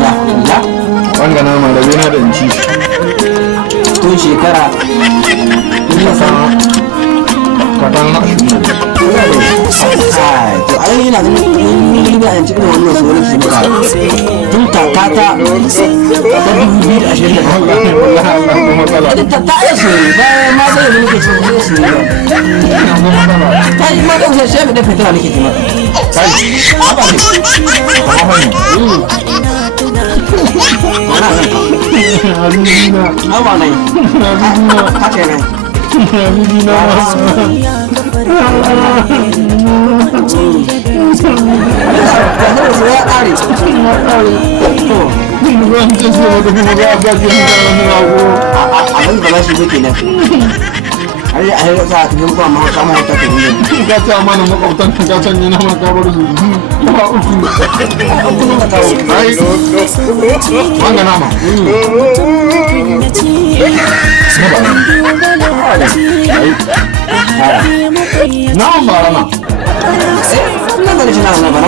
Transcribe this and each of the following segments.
ya wanga nama da yana da inci tun shekara ina sama kadan na shi to ai ina ganin ni da an cikin wannan su wani shekara tun kakata ta 2020 ta yaso bayan ma zai yi nake cikin su ne ta yi ma ɗan sai da fitara nake ji mata kai haba ne haba ne haka ne abin da ba shi zai kenan har yi a yi sa ta kuma ma kama wata ta yi ka ce mana makwabtan ka sanya na maka bar su ba uku ka kawo ai wanga nama nama ba rana ina da shi na ba ba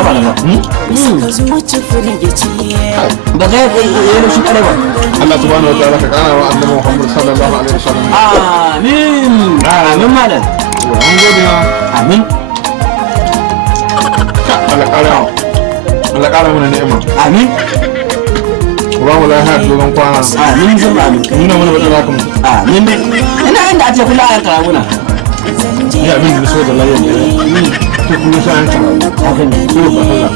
ba zai yi shi kare ba Allah subhanahu wa ta'ala ka kana wa annabi Muhammad sallallahu alaihi wasallam amin amin malam an gode na amin Allah kara mana ni'ima amin ba mu lafiya dogon kwana amin zuwa amin nuna mana bada zaka mu amin dai ina inda ake kula a karaguna ya abin da so da lafiya ne ke kuma sai an kara haka ne so ba Allah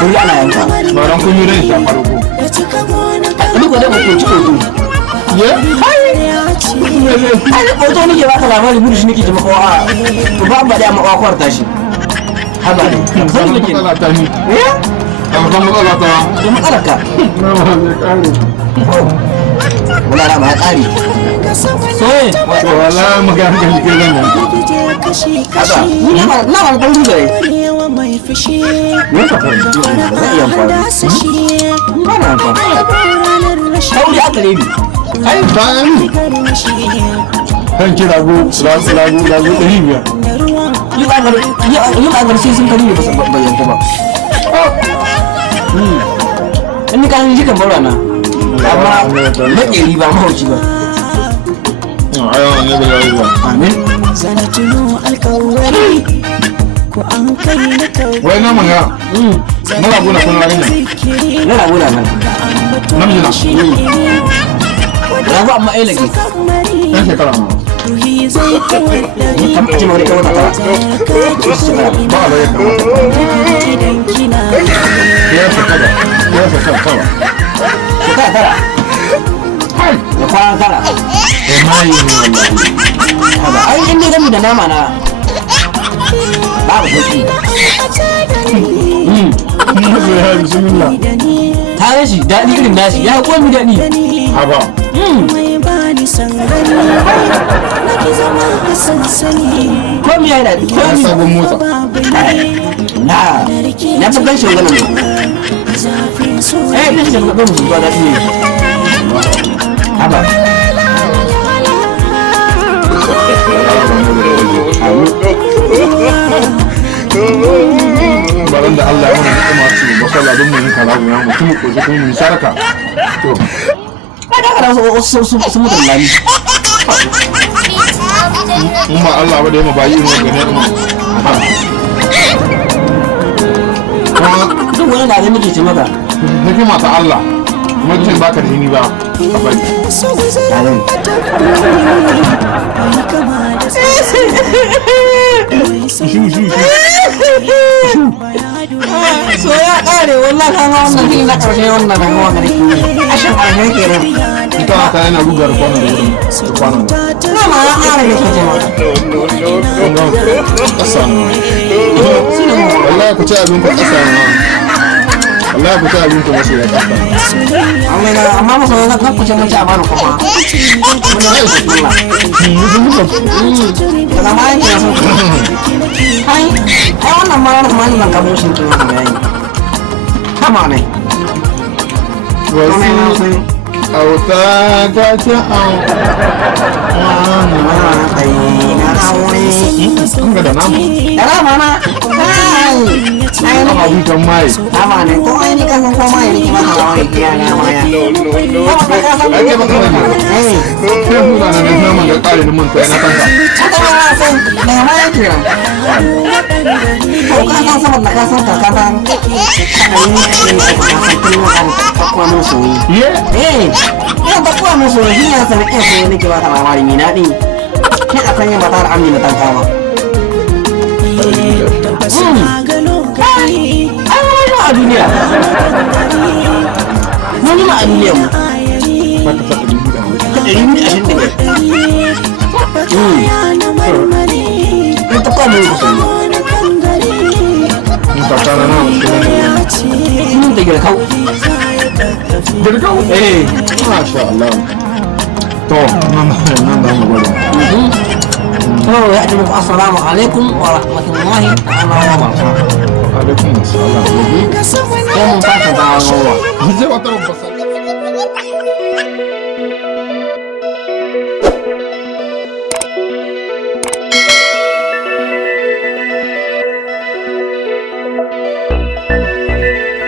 kun ana yanka ba ran kun yi ran sha farko duk da mutum ci koto ye ai koto nake baka labari gudu shi nake ji maka a to ba ba da makwakwar tashi haba ne sai nake matsala ta ni eh ba matsala ta da matsalarka na ba ne kare wala na ma tsari soye wala magana kan ke zan nan haba na ba dan gudu ne ka fara zai iya fara ba na fara sauri aka ne ni ai bayan kan kira go lagu 500 yi ƙagar sai sun kari ne ba su bayyanta ba in ni kayan jikan baura na amma maƙeri ba mahauci ba ayo ne da yayi ba amin wai na manga na rabu na kun ragin na rabu na nan namiji na rabu amma ai lage ɗan shekara ma kan ce wani kawai tara ba a laye kama ya shekara shekara tara da kwana tara ya mayi ne wallahi haba ai inda gami da nama na babu sauki ya bismillah ta rashi daɗi irin nashi ya komi daɗi haba komi ya yi daɗi ya komi sabon motsa na fi gan shi wani ne kan shi da musu zuwa daɗi ne haba baran da Allah ya mana ni'ima ce ba sallah don mu yi kalamu ya mutum ko ji kuma mu sarka to kada kada su mutum lami in ba Allah ba da yamma bayi mu ga ni'ima kuma duk wani da nake ce maka hikima ta Allah kuma kace baka da hini ba a bari dalin so ya kare wallahi kan wannan din na karshe wannan da kuma gare ki ashin alheri kenan ita ta yana rugar kwanan da wurin kwanan na ma ya kare ne kace ma ƙasa wallahi ku ci abin ku ƙasa na wallahi ku ci abin ku masu ya ƙasa amma masu wani kan kuce mun ci a bani kuma mun yi aiki kuma daga bayan kina sun ai wannan ma yana kuma ban kamo shi kuma da yayi kama ne wasu auta ta ta au an ga da namu ana hutan mai ake maka wani sai hula na nan naman ga ƙari da manta yana kanka a duniya wani ma a duniya mu mata ta ɗari da ita kwa mu ku sani mun ta fara na mun da girkau girkau masha Allah to nan da mu gwada ya ce muku assalamu alaikum wa rahmatullahi wa barakatuh alaikum assalam sai mun fata dawowa zai wata babbar